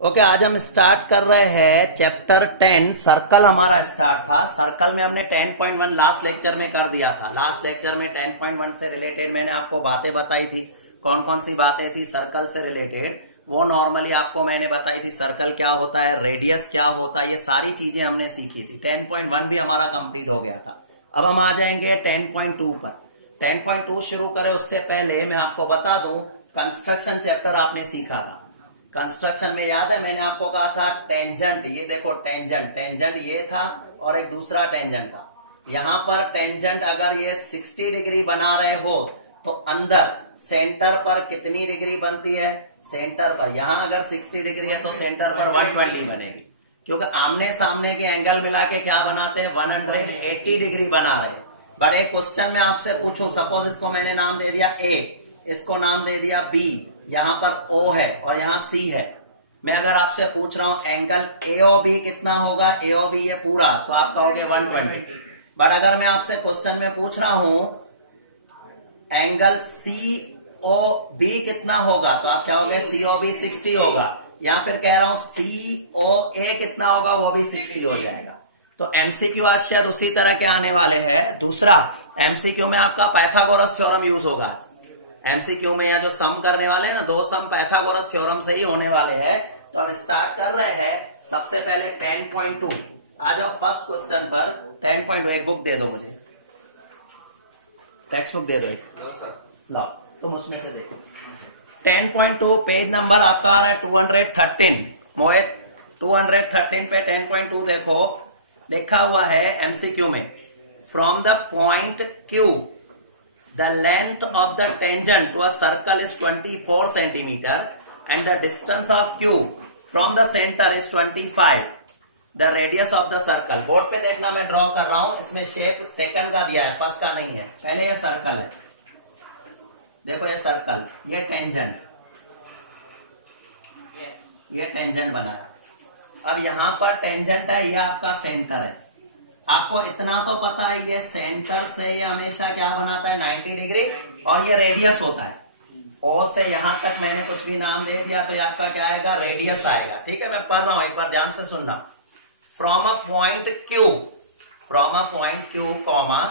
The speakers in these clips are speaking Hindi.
ओके, आज हम स्टार्ट कर रहे हैं चैप्टर 10 सर्कल। हमारा स्टार्ट था सर्कल में, हमने 10.1 लास्ट लेक्चर में कर दिया था। लास्ट लेक्चर में 10.1 से रिलेटेड मैंने आपको बातें बताई थी। कौन कौन सी बातें थी सर्कल से रिलेटेड, वो नॉर्मली आपको मैंने बताई थी। सर्कल क्या होता है, रेडियस क्या होता है, ये सारी चीजें हमने सीखी थी। 10.1 भी हमारा कंप्लीट हो गया था। अब हम आ जाएंगे 10.2 पर। 10.2 शुरू करें उससे पहले मैं आपको बता दूं, कंस्ट्रक्शन चैप्टर आपने सीखा था। कंस्ट्रक्शन में याद है मैंने आपको कहा था टेंजेंट, ये देखो टेंजेंट, टेंजेंट ये था और एक दूसरा टेंजेंट था। यहां पर टेंजेंट अगर ये 60 डिग्री बना रहे हो तो अंदर सेंटर पर कितनी डिग्री बनती है, सेंटर पर यहां अगर 60 डिग्री है तो सेंटर पर 120 बनेगी, क्योंकि आमने सामने के एंगल मिला के क्या बनाते हैं, 180 डिग्री बना रहे हैं। बट एक क्वेश्चन में आपसे पूछूं, सपोज इसको मैंने नाम दे दिया ए, इसको नाम दे दिया बी, यहां पर O है और यहां C है। मैं अगर आपसे पूछ रहा हूं एंगल AOB कितना होगा, AOB ये पूरा, तो आप कहोगे 120। बट अगर मैं आपसे क्वेश्चन में पूछ रहा हूं एंगल COB कितना होगा, तो आप क्या होगे, COB 60 होगा। या फिर कह रहा हूं COA कितना होगा, वो भी 60 हो जाएगा। तो MCQ आज शायद उसी तरह के आने वाले हैं। दूसरा MCQ में आपका पाइथागोरस थ्योरम यूज होगा आज। एमसीक्यू में यहाँ जो सम करने वाले हैं ना, दो सम पाइथागोरस थ्योरम से ही होने वाले हैं। तो हम स्टार्ट कर रहे हैं सबसे पहले 10.2। आ जाओ फर्स्ट क्वेश्चन पर 10.2। एक बुक दे दो मुझे, टेक्स्ट बुक दे दो एक, लो तुम उसमें से देखो। 10.2 पेज नंबर आपका आ रहा है 213। मोहित 213 पे 10.2 देखो, लिखा हुआ है एमसीक्यू में, from the point Q the length of the tangent to a circle is 24 centimeter and the distance of Q from the center is 25. The radius of the circle. Board पे देखना, मैं ड्रॉ कर रहा हूं, इसमें शेप सेकंड का दिया है, फर्स्ट का नहीं है। पहले ये सर्कल है, देखो ये सर्कल, ये टेंजेंट, ये टेंजेंट बना है। अब यहां पर टेंजेंट है, ये आपका सेंटर है। आपको इतना तो पता है ये सेंटर से ये हमेशा क्या बनाता है, 90 डिग्री, और ये रेडियस होता है। O से यहां तक मैंने कुछ भी नाम दे दिया तो ये आपका क्या आएगा, रेडियस आएगा। ठीक है, मैं पढ़ रहा हूं, एक बार ध्यान से सुनना। From a point Q, from a point Q comma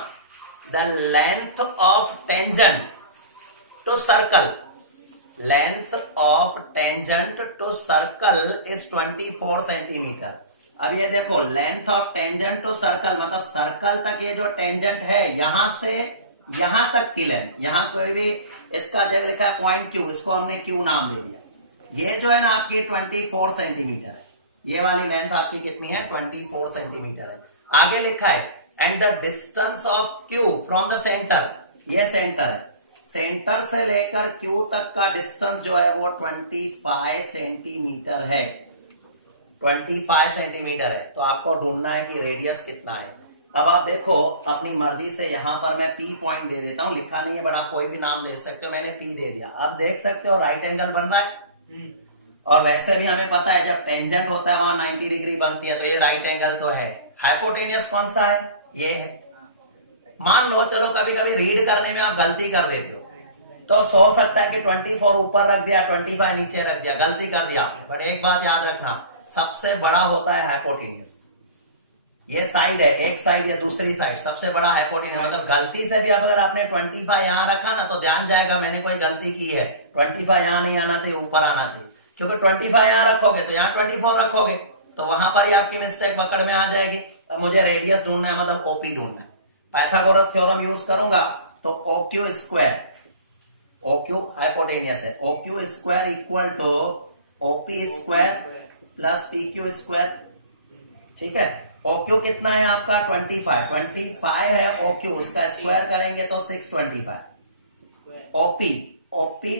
the length of tangent to circle, length of tangent to circle is 24 centimetre. अब ये देखो, length of tangent to circle मतलब सर्कल तक ये जो टेंजेंट है यहां से यहां तक की लेंथ, यहां कोई भी इसका जगह लिखा है पॉइंट Q, इसको हमने Q नाम दे दिया। ये जो है ना आपकी 24 सेंटीमीटर है, ये वाली लेंथ आपकी कितनी है, 24 सेंटीमीटर है। आगे लिखा है and the distance of Q from the centre, ये सेंटर है, सेंटर से लेकर Q तक का डिस्टेंस जो है वो 25 सेंटीमीटर है, 25 सेंटीमीटर है। तो आपको ढूंढना है कि रेडियस कितना है। अब आप देखो अपनी मर्जी से, यहां पर मैं P पॉइंट दे देता हूं, लिखा नहीं है बट आप कोई भी नाम दे सकते हो, मैंने P दे दिया। अब देख सकते हो राइट एंगल बन रहा है, और वैसे भी हमें पता है जब टेंजेंट होता है वहां 90 डिग्री बनती है, तो ये राइट एंगल तो है। हाइपोटेनियस कौन सा है, ये है। मान लो चलो कभी कभी रीड करने में आप गलती कर देते हो, तो सोच सकता है कि 24 ऊपर रख दिया, 25 नीचे रख दिया, गलती कर दिया आपने। बट एक बात याद रखना, सबसे बड़ा होता है हाइपोटेनियस। ये साइड है, एक साइड या दूसरी साइड, सबसे बड़ा हाइपोटेनियस। मतलब गलती से भी अगर आपने 25 यहां रखा ना, तो ध्यान जाएगा मैंने कोई गलती की है, 25 यहां नहीं आना चाहिए, ऊपर आना चाहिए। क्योंकि 25 यहां रखोगे तो यहाँ 24 रखोगे, तो वहां पर ही आपकी मिस्टेक पकड़ में आ जाएगी। अब मुझे रेडियस ढूंढना है, मतलब OP ढूंढना है। पाइथागोरस थ्योरम यूज करूंगा तो OQ स्क्वायर, OQ हाइपोटेनियस है, OQ square equal to OP square plus PQ square. ठीक है, OQ कितना है आपका 25 है OQ, उसका स्क्वायर करेंगे तो 625। OP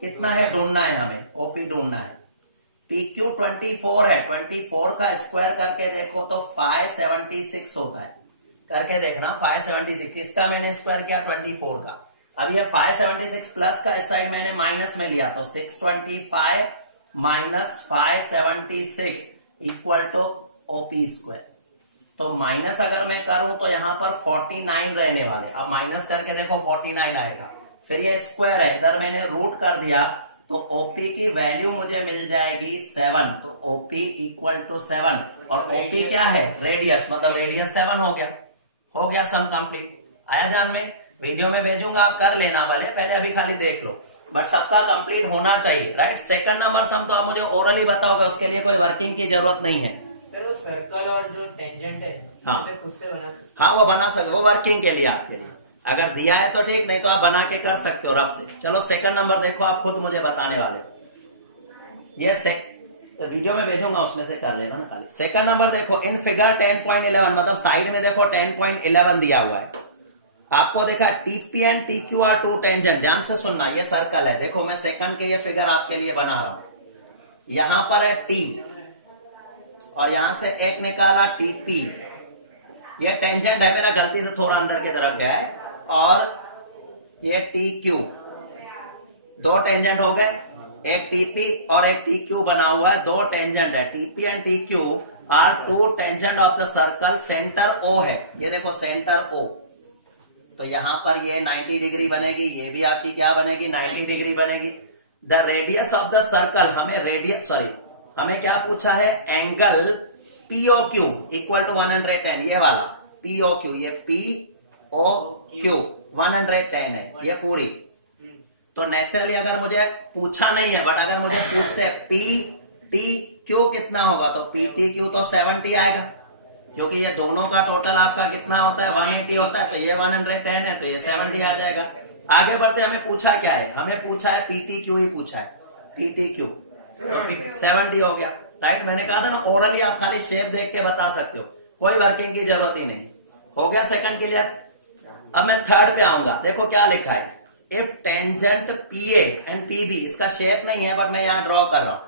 कितना है ढूंढना है हमें, OP ढूंढना है। PQ 24 है, 24 का स्क्वायर करके देखो तो 576 होता है। करके देखना 576, किसका मैंने स्क्वायर किया, 24 का। अब ये 576 प्लस का इस साइड मैंने माइनस में लिया, तो 625 minus 576 equal to OP square. तो माइनस अगर मैं करूं तो यहां पर 49 रहने वाले। अब माइनस करके देखो 49 आएगा, फिर ये स्क्वायर है, इधर मैंने रूट कर दिया, तो OP की वैल्यू मुझे मिल जाएगी 7। तो टू 7 और ओपी क्या है रेडियस, मतलब रेडियस 7 हो गया सम कंप्लीट। आया ध्यान में? वीडियो में भेजूंगा, आप कर लेना वाले, पहले अभी खाली देख लो, बट सबका कंप्लीट होना चाहिए, राइट। सेकंड नंबर सम तो आप मुझे ओरली बताओगे, उसके लिए कोई वर्किंग की जरूरत नहीं है। सर वो सर्कल और जो टेंजेंट है हाँ खुद से बना सकते? हाँ वो बना सकते, वो वर्किंग के लिए आपके लिए, अगर दिया है तो ठीक, नहीं तो आप बना के कर सकते हो रफ से। चलो सेकंड नंबर देखो, आप खुद मुझे बताने वाले हो, ये वीडियो में भेजूंगा, उसमें से कर लेना ना खाली। सेकंड नंबर देखो, इन फिगर 10.11 मतलब साइड में देखो 10.11 दिया हुआ है, आपको देखा TP and TQ are two tangent. ध्यान से सुनना, ये सर्कल है, देखो मैं सेकंड के ये फिगर आपके लिए बना रहा हूं। यहां पर है टी और यहां से एक निकाला टीपी, ये टेंजेंट है मेरा, गलती से थोड़ा अंदर की तरफ गया है, और ये टी क्यू, दो टेंजेंट हो गए, एक टीपी और एक टी क्यू बना हुआ है, दो टेंजेंट है। TP and T Q are two tangent of the circle, centre O है, ये देखो सेंटर ओ, तो यहां पर ये 90 डिग्री बनेगी, ये भी आपकी क्या बनेगी 90 डिग्री बनेगी। The radius of the circle, हमें रेडियस हमें क्या पूछा है, एंगल POQ इक्वल टू 110, ये वाला POQ, ये POQ 110 है ये पूरी। तो नेचुरली अगर मुझे पूछा नहीं है, बट अगर मुझे पूछते हैं PTQ कितना होगा, तो PTQ तो 70 आएगा, क्योंकि ये दोनों का टोटल आपका कितना होता है 180 होता है, तो ये 110 है, तो ये 70 आ जाएगा। आगे बढ़ते, हमें पूछा क्या है, हमें पूछा है PTQ ही पूछा है, PTQ तो 70 हो गया, राइट। मैंने कहा था ना ओरली आप खाली शेप देख के बता सकते हो, कोई वर्किंग की जरूरत ही नहीं। हो गया सेकंड क्लियर। अब मैं थर्ड पे आऊंगा, देखो क्या लिखा है, if tangent PA and PB, इसका शेप नहीं है बट मैं यहां ड्रॉ कर रहा हूं,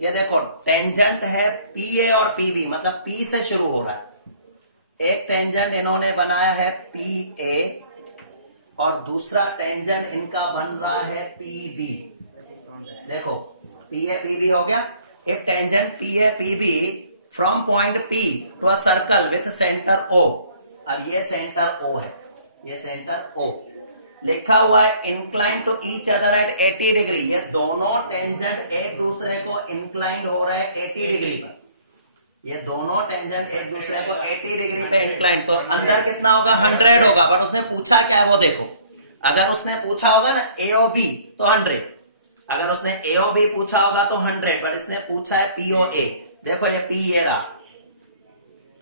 ये देखो टेंजेंट है PA और PB, मतलब P से शुरू हो रहा है, एक टेंजेंट इन्होंने बनाया है PA और दूसरा टेंजेंट इनका बन रहा है PB, देखो PA PB हो गया। एक tangent PA PB from point P to a circle with centre O, अब ये सेंटर O है, ये सेंटर O लिखा हुआ है, incline to each other at 80 degree, ये दोनों टेंजेंट एक दूसरे को इंक्लाइन हो रहा है 80 डिग्री पर, ये दोनों टेंजेंट एक दूसरे को 80 डिग्री पे इंक्लाइन, तो अंदर कितना होगा 100 होगा, बट उसने पूछा क्या है वो देखो, अगर उसने पूछा होगा ना AOB तो 100, अगर उसने AOB पूछा होगा तो 100, बट इसने पूछा है POA, देखो ये P ये रहा,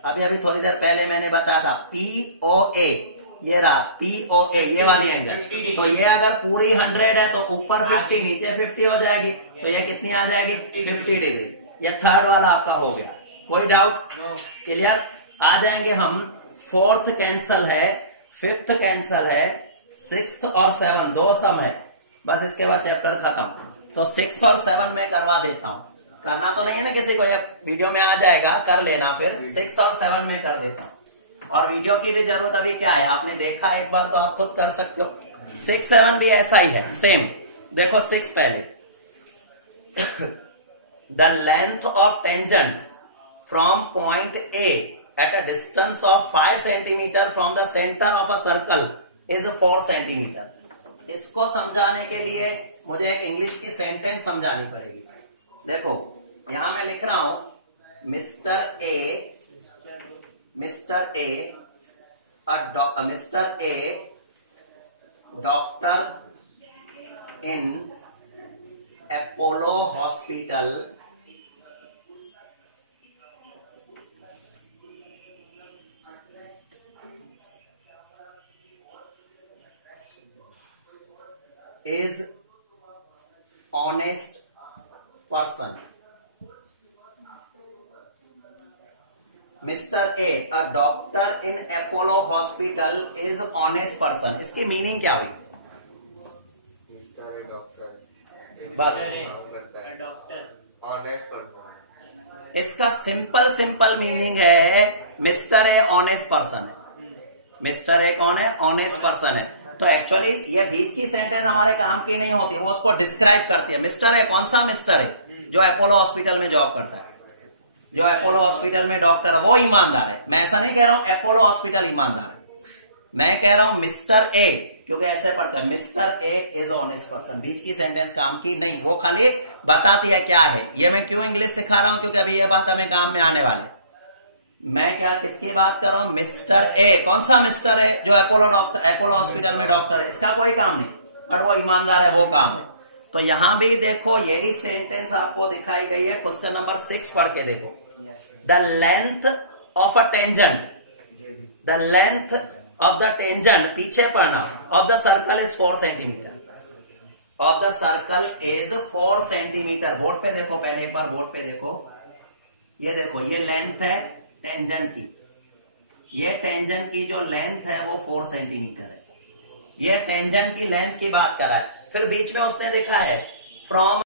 अभी थोड़ी देर पहले मैंने बताया था POA, ये रहा POA, ये वाली एंगल, तो ये अगर पूरी 100 है तो ऊपर 50 नीचे 50 हो जाएगी, तो ये कितनी आ जाएगी 50 डिग्री। ये थर्ड वाला आपका हो गया, कोई डाउट क्लियर। आ जाएंगे हम, फोर्थ कैंसल है, फिफ्थ कैंसल है, सिक्स्थ और 7 दो सम है, बस इसके बाद चैप्टर खत्म। तो 6 और 7 में करवा देता हूं, करना तो नहीं है ना किसी को, ये वीडियो में आ जाएगा, कर लेना, फिर 6 और 7 में कर देता हूं। और वीडियो की भी जरूरत अभी क्या है, आपने देखा एक बार तो आप खुद कर सकते हो। 6 7 भी ऐसा ही है सेम, देखो 6 पहले, the length of tangent from point A at a distance of 5 centimetre from the centre of a circle is 4 centimetre. इसको समझाने के लिए मुझे एक इंग्लिश की सेंटेंस समझानी पड़ेगी। देखो यहां मैं लिख रहा हूं, mister A doctor in Apollo hospital is honest person. Mister A, a doctor in Apollo hospital is honest person. इसकी मीनिंग क्या हुई? मिस्टर ए डॉक्टर बस डॉक्टर ऑनेस्ट पर्सन। इसका सिंपल मीनिंग है मिस्टर ए ऑनेस्ट पर्सन है। मिस्टर ए कौन है? ऑनेस्ट पर्सन है। तो एक्चुअली ये बीच की सेंटेंस हमारे काम की नहीं होती, वो उसको डिस्क्राइब करती है। मिस्टर ए, कौन सा मिस्टर है? जो अपोलो हॉस्पिटल में जॉब करता है, जो अपोलो हॉस्पिटल में डॉक्टर है, वो ईमानदार है। मैं ऐसा नहीं कह रहा हूं अपोलो हॉस्पिटल ईमानदार है, मैं कह रहा हूं मिस्टर ए क्योंकि ऐसे पढ़ते हैं Mister A is honest person, बीच की सेंटेंस काम की नहीं, वो खाली बताती है क्या है। ये मैं क्यों इंग्लिश सिखा रहा हूं, क्योंकि अभी ये बात हमें काम में आने वाले। मैं क्या किसकी बात कर रहा हूं, मिस्टर ए। कौन सा मिस्टर है, जो अपोलो हॉस्पिटल में डॉक्टर है, इसका कोई काम नहीं, पर वो ईमानदार है, वो काम है। तो यहां भी देखो यही सेंटेंस आपको दिखाई गई है। क्वेश्चन नंबर 6 पढ़ के देखो। The length of a tangent, the length of the tangent, पीछे पढ़ना, of the circle is 4 centimetre, of the circle is 4 centimetre. Board पे देखो, पहले एक बार बोर्ड पे देखो, ये देखो ये लेंथ है टेंजेंट की, ये टेंजेंट की जो लेंथ है वो 4 सेंटीमीटर है। ये टेंजेंट की लेंथ की बात कर रहा है। फिर बीच में उसने देखा है फ्रॉम